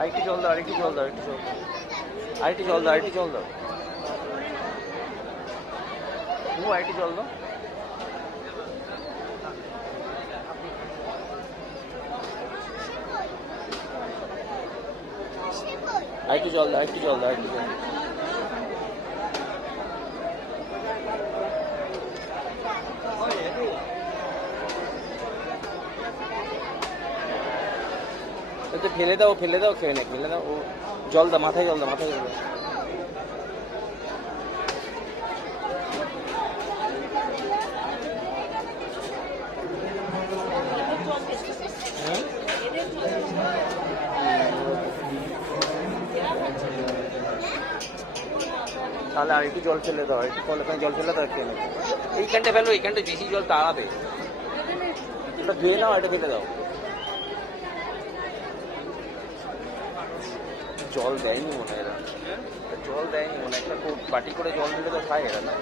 আরেকটু জল দাও, আরেকটু জল দাও, আরেকটু জল দাও, আরেকটু জল দাও, আরেকটু জল দাও, আরেকটু জল দাও। আরেকটু জল দাও, আরেকটু জল দাও, আরেকটু জল। তো ফেলে দাও, ফেলে দাও, খেয়ে নে, ফেলে দাও। ও জল দাও, মাথায় জল দাও, মাথায় জল দাও। তাহলে আর একটু জল ফেলে দাও, একটু কলখানে জল ফেলে দাও, খেয়ে নেবে। এইখানটা ফেলো, এইখানটা বেশি জল তাড়াবে। ওটা ধুয়ে নাও, এটা ফেলে দাও। জল দেয়নি মনে হয় এরা, জল দেয়নি মনে হয়। একটা বাটি করে জল দিলে তো খায় এরা না।